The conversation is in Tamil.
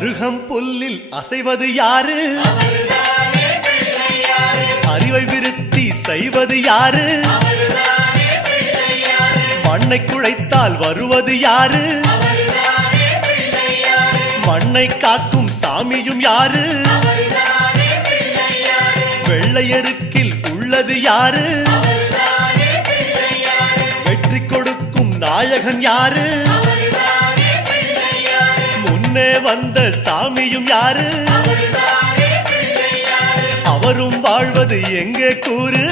அருகம் புல்லில் அசைவது யாரு? அறிவை விருத்தி செய்வது யாரு? மண்ணை குழைத்தால் வருவது யாரு? மண்ணை காக்கும் சாமியும் யாரு? வெள்ளையருக்கில் உள்ளது யாரு? வெற்றி கொடுக்கும் நாயகன் யாரு? முன்னே வந்த சாமியும் யாரு? அவரும் வாழ்வது எங்கே கூறு?